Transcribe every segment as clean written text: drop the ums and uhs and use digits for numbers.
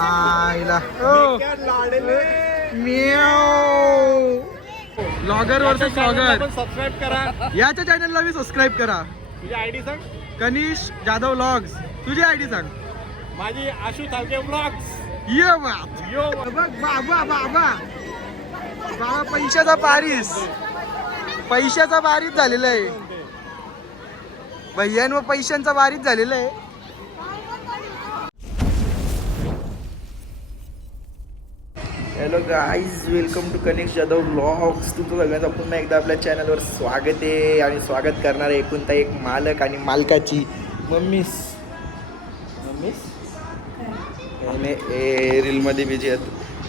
आईला blogger versus blogger. Subscribe करा. याच्या चॅनलला मी सबस्क्राईब करा. तुझी आयडी सांग. कनिष जाधव व्लॉग्स. तुझी आयडी सांग. माझी आशू थालके व्लॉग्स. ये बात. यो बघ बाबा बाबा बाबा पैशाचा बारीस. पैशाचा बारीस झालेला आहे भैयान व पैशांचा बारीस झालेला आहे. Hello guys, welcome to Kanish Jadhav vlogs. तुमचं सगळ्यांचं पुन्हा एकदा आपल्या चॅनलवर स्वागत आहे. आणि स्वागत करणारे एकूणता एक मालक आणि मालकाची मम्मीस रीलमध्ये बिझी आहेत.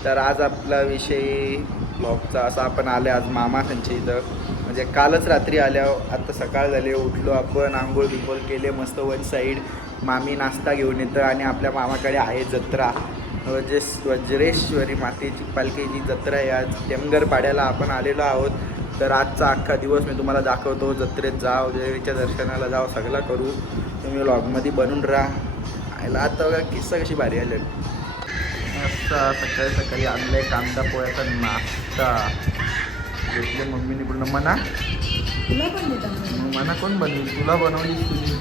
तर आज आपला विषय ब्लॉगचा असा, आपण आले आज मामाच्या इथं. म्हणजे कालच रात्री आल्यावर आता सकाळ झाले, उठलो आपण, आंघोळ बिंघोळ केले मस्त. वन साईड मामी नाश्ता घेऊन येतं आणि आपल्या मामाकडे आहे जत्रा. वज्रेश्वरी मातेची पालखीची जत्रा आहे आज. टेमघर पाड्याला आपण आलेलो आहोत. तर आजचा अख्खा दिवस मी तुम्हाला दाखवतो. जत्रेत जाव, देवीच्या दर्शनाला जाव, सगळं करू. तुम्ही व्लॉगमध्ये बनून राहा. आता बघा किस्सा कशी भारी आले. असं सकाळी सकाळी आणलंय कांदा पोळ्याचा नाश्ता घेतले मम्मीने पूर्ण. मना कोण बनवेल? तुला बनवलीस तुम्ही.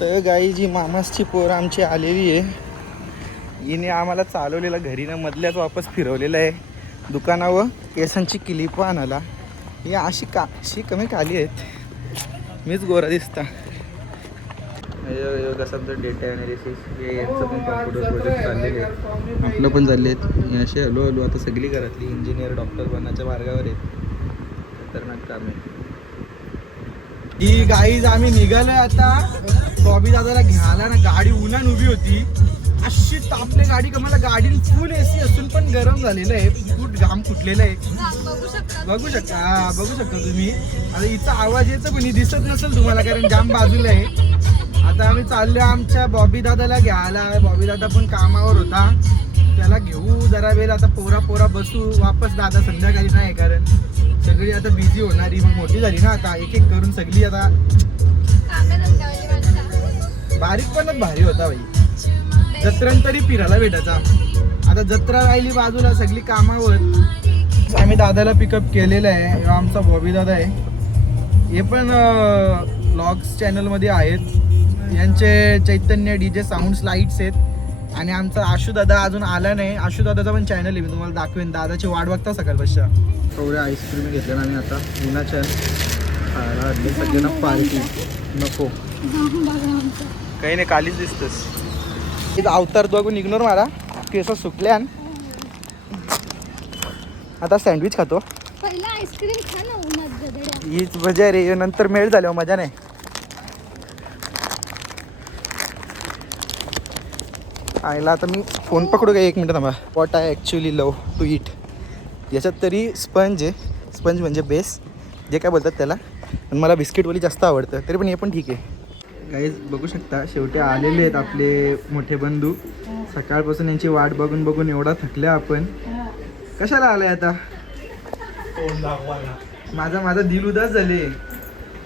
तर गाई जी मामासची पोरं आमची आलेली आहे. हिने आम्हाला चालवलेला घरीनं मधल्याच वापस फिरवलेलं आहे दुकानावर. केसांची क्लिप आणायला. ही अशी कमी खाली आहेत. मीच गोरा दिसता. कसं डेटा ॲनालिसिस यांचं पण कॉम्प्युटर प्रोजेक्ट चाललेले आहेत. आपलं पण चालले आहेत. असे हळूहळू आता सगळी घरातली इंजिनियर डॉक्टर बनण्याच्या मार्गावर आहेत. खतरनाक काम आहे. ही गाईज आम्ही निघालो आता बॉबी दादाला घ्यायला ना. गाडी उन्हान उभी होती. अशी तापले गाडी का. मला गाडी फुल AC असून पण गरम झालेलं आहे. फूट घाम फुटलेलं आहे. बघू शकता तुम्ही. आता हिचा आवाज येतो पण ही दिसत नसेल तुम्हाला, कारण जाम बाजूला आहे. आता आम्ही चाललो आमच्या बॉबी दादाला घ्यायला. बॉबी दादा पण कामावर होता, त्याला घेऊ जरा वेळ. आता पोरा बसू वापस. दादा संध्याकाळी नाही, कारण सगळी आता बिझी होणारी. मोठी झाली ना आता, एक एक करून सगळी. आता बारीक पण भारी होता भाई. जत्रान तरी फिरायला भेटायचा. आता जत्रा राहिली बाजूला, सगळी कामावर. आम्ही दादाला पिकअप केलेलं आहे. आमचा बॉबी दादा आहे. हे पण व्लॉग्स चॅनलमध्ये आहेत. यांचे चैतन्य DJ साऊंड्स लाईट्स आहेत. आणि आमचा आशू दादा अजून आला नाही. आशू दादाचा पण चॅनल आहे, मी तुम्हाला दाखवेन. दादाची वाट बघता सकाळपासून. थोड्या आईस्क्रीम घेतल्या आम्ही आता उन्हाच्या खायला. सगळ्यांना पार्टी नको काही नाही. कालीच दिसतस. इथं अवतार बघून इग्नोर मारा. केस सुकल्या. आता सँडविच खातो. हीच मजा रे. नंतर मेळ झाल्यावर मजा नाही. आयला आता मी फोन पकडू का? 1 मिनिट थांबा. What I actually love to eat. याच्यात तरी स्पंज आहे. स्पंज म्हणजे बेस जे काय बोलतात त्याला. पण मला बिस्किटवाली जास्त आवडतं. तरी पण हे पण ठीक आहे. काहीच बघू शकता शेवटी आलेले आहेत आपले मोठे बंधू. सकाळपासून यांची वाट बघून एवढा थकल्या आपण. कशाला आलाय आता? माझा दिल उदास झाले.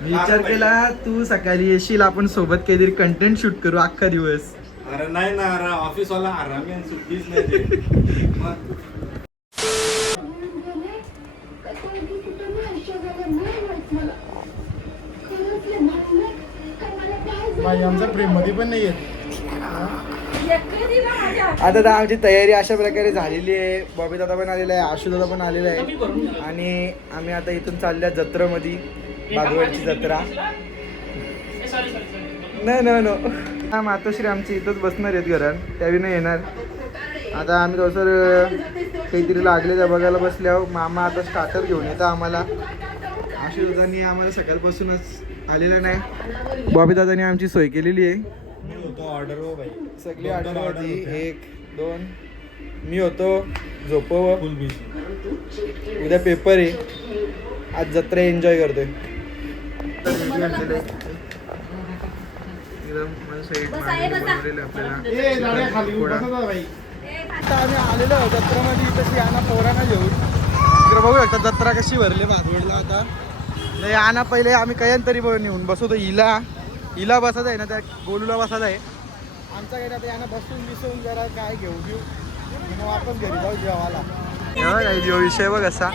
मी विचार केला तू सकाळी येशील, आपण सोबत काहीतरी कंटेंट शूट करू अख्खा दिवस. अरे नाही ना, ऑफिस वाला आरामी आणि सुट्टीच नाही. आमच्या प्रेम मध्ये पण नाही येत. आता आमची तयारी अशा प्रकारे झालेली आहे. बॉबी दादा पण आलेला आहे, आशू दादा पण आलेला आहे. आणि आम्ही आता इथून चालल्या जत्रेमध्ये. बागवडची जत्रा. नाही मातोश्री आमची इथंच बसणार आहेत घरात, त्यावेळी नाही येणार. आता आम्ही थोडंसं काहीतरी लागले त्या बघायला बसल्यावर. मामा आता स्टार्टर घेऊन येतं आम्हाला. आशू दादांनी आम्हाला सकाळपासूनच आलेलं नाही. बॉबी दादांनी आमची सोय केलेली आहे. सगळी ऑर्डर होती. 1 2 मी होतो झोपव. उद्या पेपर आहे. आज जत्रा एन्जॉय करतोय. आता आम्ही आलेलो जत्रामध्ये. तशी आणा पोरांना घेऊन इकडे बघू शकता जत्रा कशी भरली भागवडला. आता नाही आणा पहिले आम्ही कयान तरी नेऊन बसवतो. हिला बसायचं आहे ना, त्या गोलूला बसायचं आहे. आमच्याकडे आता यांना बसून बिसून जरा काय घेऊ मग वापस घरी जाऊ जेवायला. काय जो विषय बघ असा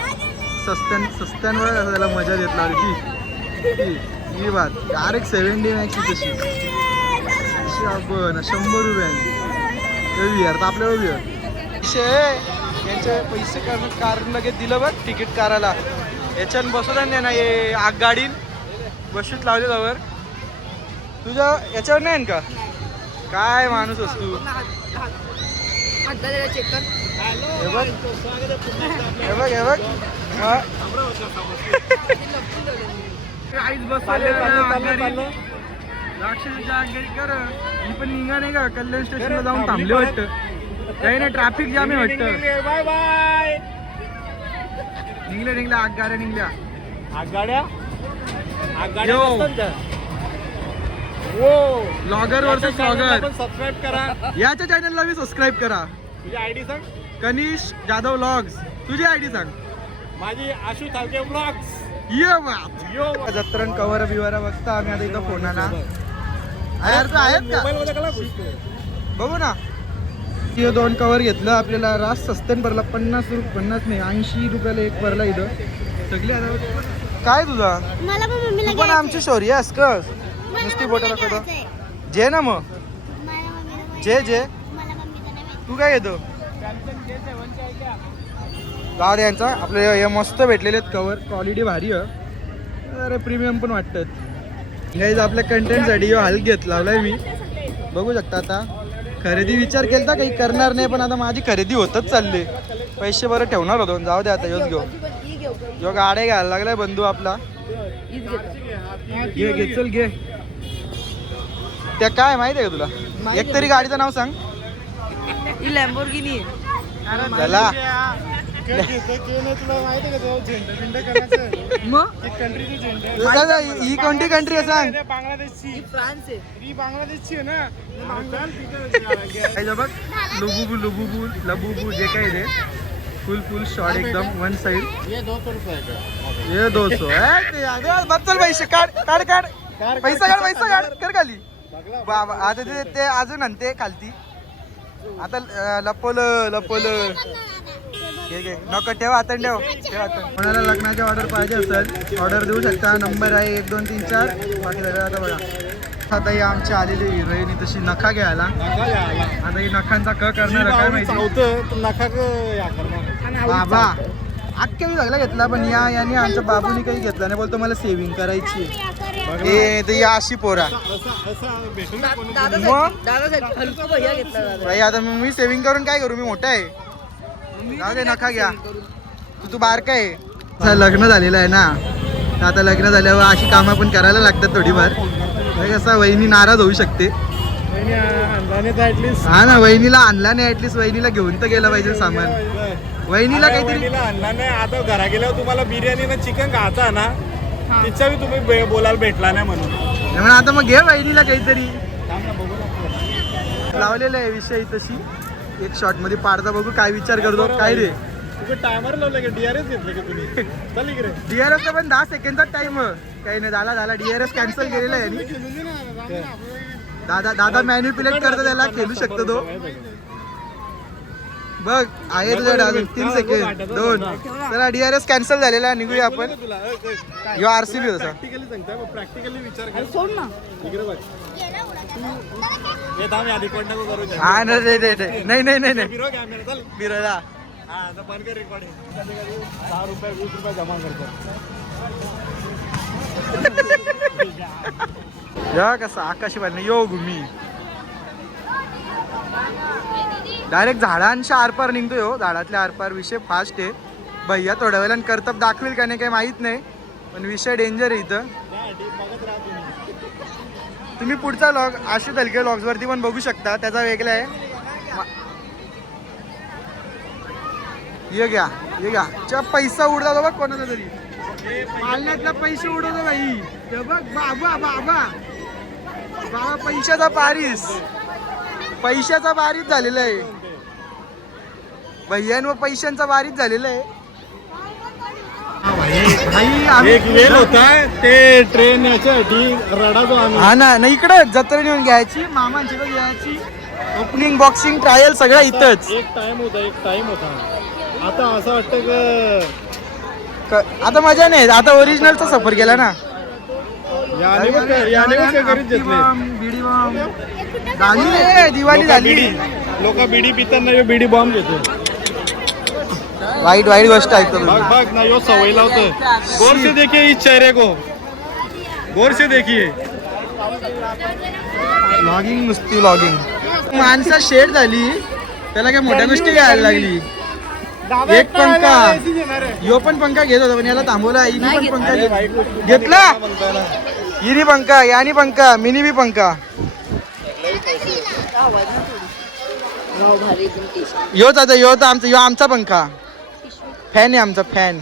सस्त्यान बघ असं त्याला मजा देत लावली ही बात डायरेक्ट 70 मॅक्स तशी आपण 100 रुपयांनी यार तर आपल्या विषय यांचे पैसे कारण लगेच दिलं बघ तिकीट काढायला याच्यानं बसवलं नाही ना हे आगगाडीन बशीत लावले त्यावर तुझ्या याच्यावर नाही का काय माणूस असतो हे बघ हे बघ हे बघ राक्षसाच्या आगगाडी कर मी पण निघा नाही का कल्याण स्टेशनला जाऊन थांबले वाटतं काही नाही ट्रॅफिक जाम आहे वाटतं. बाय बाय निघल्या आगगाड्या निघल्या आगगाड्या लॉगर वर्सेस लॉगर सबस्क्राईब करा याच्या चॅनलला बी सबस्क्राईब करा. तुझी आयडी सांग. कनिष जाधव व्लॉग्स. तुझी आयडी सांग. माझी आशू थालके व्लॉग्स. ये बात जत्रण कवर बिवर बघता आम्ही आता इथं फोनाला आहेत का बघू ना. हे 2 कवर घेतलं आपल्याला रास सस्त्यान भरला 50 नाही 80 रुपयाला एक भरला इथं सगळी. आता काय तुझा तू पण आमची शौर्य आहेस का नुसती बोटाला कडं जे ना मग जे तू काय येतो गाव यांचा आपले हे मस्त भेटलेले आहेत कवर क्वालिटी भारी आहे अरे प्रीमियम पण वाटतात गाईज. आपल्या कंटेंटसाठी हल घेत लावलाय मी बघू शकता. आता खरेदी विचार केला काही करणार नाही पण आता माझी खरेदी होतच चालली. पैसे बरं ठेवणार होतो जाऊ दे आता योच घेऊ जो गाड्या घ्यायला लागलाय बंधू आपला घे चल घे. त्या काय माहिती आहे का तुला एक तरी गाडीचं नाव सांग. लॅम्बोर्गिनी झाला ही कोणती कंट्री आहे सांग. बांगलादेशची फ्रान्स आहे. ही बांगलादेशची आहे ना. बघ लुबुबू लबुबू जे काही रे फुल शॉर्ट एकदम वन साइड. ये 200 रुपये का. ये 200 बच्चल पैसे काढ पैसा काढ कर खाली बाबा. आता ते अजून आणते खालती आता लपवलं घे नको ठेव आता ठेव कोणाला लग्नाची ऑर्डर पाहिजे असेल ऑर्डर देऊ शकता. नंबर आहे 1 2 3 4 बाकी झालं. आता बघा आता ही आमची आलेली हिरोईन तशी नखा घ्यायला आता ही नखांचा करणार काय माहिती बाबा अख्ख्या मी सगळं घेतला पण याने आमच्या बाबूनी काही घेतला नाही बोलतो मला सेव्हिंग करायची आहे या अशी पोरा भाई. आता मी सेव्हिंग करून काय करू मी मोठा आहे जाऊ दे नखा घ्या तू बारका आहे. लग्न झालेलं आहे ना तर आता लग्न झाल्यावर अशी कामं पण करायला लागतात थोडीफार कसं वहिनी नाराज होऊ शकते. हा ना वहिनीला आणला नाही ऍटलीस्ट वहिनीला घेऊन तर गेला पाहिजे सामान. वहिनीला काहीतरी आणला नाही. आता घरा गेल्यावर तुम्हाला बिर्याणी ना चिकन खायचा ना तिचा बी तुम्ही बोलायला भेटला नाही म्हणून आता मग घे वहिनीला काहीतरी लावलेलं आहे विषय तशी. एक शॉर्ट मध्ये पाडता बघू काय विचार करतो काय रे तुझं टायमर लावलं का डीआरएस घेतलं का तुम्ही चाल इकडे. डीआरएस पण 10 सेकंडचा टाइम काही नाही झाला डीआरएस कॅन्सल केलेला आहे. दादा मॅन्युप्युलेट करतो त्याला खेळू शकतो तो बघ आहे तुझ्याकडे अजून 3 सेकंड 2 चला डीआरएस कॅन्सल झालेला निघूया आपण. यो आरसीबी होता प्रॅक्टिकली सांगताय प्रॅक्टिकली विचार कर. सोड ना इकडे बघ हे थांब आधी कोण नको करू. हा नाही फिरो कॅमेरा चल फिरायला हा आता बंद कर रेकॉर्डिंग. 10 रुपये 20 रुपये जमा करतो. या कसा आकाशी बाजूने यो घुमी डायरेक्ट झाडांच्या आरपार निघतो यो. झाडातल्या आरपार विषय फास्ट आहे भैया थोड्या वेळानं कर्तब दाखवेल का नाही काही माहीत नाही पण विषय डेंजर आहे इथं. तुम्ही पुढचा लॉग आशिष हलके व्लॉग्सवरती पण बघू शकता त्याचा वेगळा आहे. ये घ्या पैसा उडवतो बघ कोणाचा तरी पालण्यातला पैसे उडवतो भाई बघ बाबा पैशाचा बारीस झालेला आहे भैयान व पैशांचा बारीस झालेला आहे. एक वेळ होता ते ट्रेन याच्यासाठी रडा जो हा ना इकडे जत्रा नेऊन घ्यायची मामांची घ्यायची ओपनिंग बॉक्सिंग ट्रायल सगळं इथंच. एक टाइम होता आता असं वाटतं आता मजा नाही, आता ओरिजिनलचा सफर केला ना. याने घरीच घेतले. झाली दिवाळी झाली. लोक बिडी पिताना बिडी बॉम्ब घेतो. वाईट वाईट गोष्ट ऐकतो बघ बघ ना यो सवय लावतो. गौर से देखिए इस चेहरे को, गौर से देखिए. लॉगिंग नुसती लॉगिंग. माणसा शेड झाली त्याला काय मोठ्या गोष्टी घ्यायला लागली. एक पंखा यो पण पंखा घेत होता पण याला थांबवला. हिनी पण पंखा घेतला. हिनी पंखा यानी पंखा मिनी बी पंखा. योच आता यो तर आमचा यो आमचा पंखा फॅन आहे आमचा फॅन.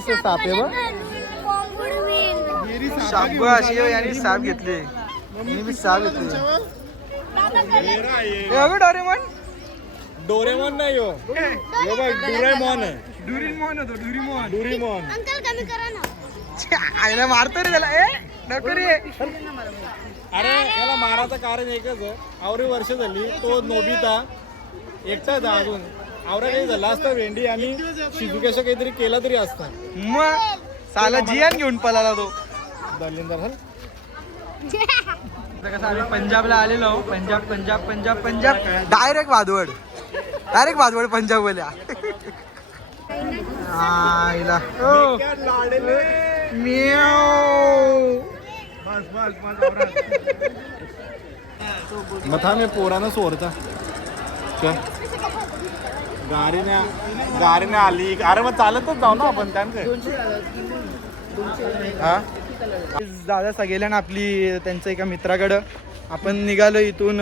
साप आहे बघ. शाबाश यो यानी साप घेतले. मी बी साप घेतले. डोरेमॉन डोरेमॉन नाही यो बघ डोरेमॉन आहे. डुरीमॉन अंकल कमी करा ना. आईला मारतो रे त्याला. नको रे. अरे याला मारायचं कारण एकच आहे. आवरी वर्ष झाली तो नोबिता एकटाच आहे अजून. आवरा काही झाला असतं भेंडी आणि शिजुकेचं काहीतरी केलं तरी असतं. मग साला जियान घेऊन पळाला तो. दलिंदर कसं आम्ही पंजाबला आलेलो. पंजाब पंजाब पंजाब पंजाब डायरेक्ट वादवड पंजाब बोल्या. आईला मथा मी पोरानं सोडता गाडीने आली. अरे मग चालतच जाऊ ना आपण त्यांचं. दादा गेल्या ना आपली त्यांच्या एका मित्राकडं. आपण निघालो इथून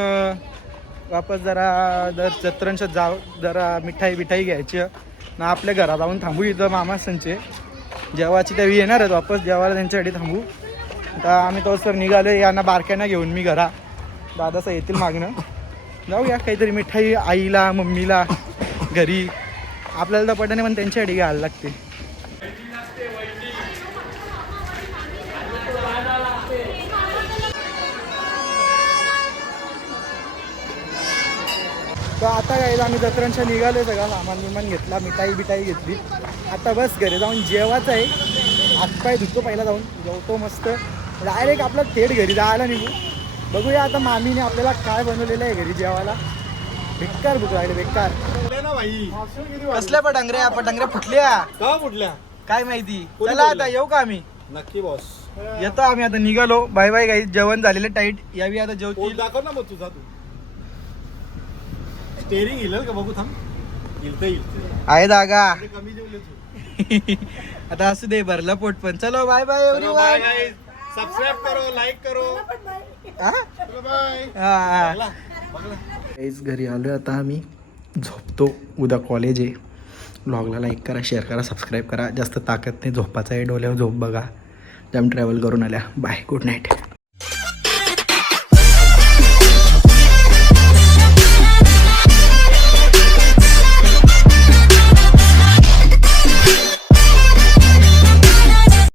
वापस जरा जत्रांशात जाऊ. जरा मिठाई घ्यायची ना आपल्या घरात जाऊन थांबू. इथं मामा संचे जेवाची त्यावेळी येणार आहेत वापस. जेवायला त्यांच्यासाठी थांबू. आता आम्ही तो सर निघालो. यांना बारक्यांना घेऊन मी घरा. दादासा येतील मागणं. जाऊया काहीतरी मिठाई आईला मम्मीला घरी. आपल्याला तर पटाने पण त्यांच्यासाठी घ्यायला लागते. तर आता काय आम्ही जत्रांच्या निघालो. सगळा सामान घेतला. मिठाई घेतली. आता बस घरी जाऊन जेवायचं आहे. हातपाय धुतो पहिला जाऊन. जेवतो मस्त. डायरेक्ट आपला थेट घरी जायला निघू. बघूया आता मामीने आपल्याला काय बनवलेलं आहे घरी जेवायला. बेकार भूक लागले बेकार. ना भाई कसल्या पटांगऱ्या फुटल्या का कुठल्या काय माहिती. कोणी चला बोललं? आता येऊ का आम्ही. नक्की बॉस. येतो आम्ही आता निघालो. बाय बाय गाई. जेवण झालेलं टाईट. यावी आता पोट जेवतील. दाखव ना मग तुझा तू. स्टेरिंग हिलेल का बघू थांब. हिलते आहे दागा. कमी जेवले तू. आता असू दे भरलं पोट पण. चलो बाय बाय एव्हरीवन. सबस्क्राईब करो लाईक करो. बाय. घरी आलो आता आम्ही. झोपतो. उद्या कॉलेज आहे. ब्लॉगला लाईक करा, शेअर करा, सबस्क्राईब करा. जास्त ताकद नाही झोपाचा आहे. डोल्यावर झोप बघा. जाम ट्रॅव्हल करून आल्या. बाय. Good night.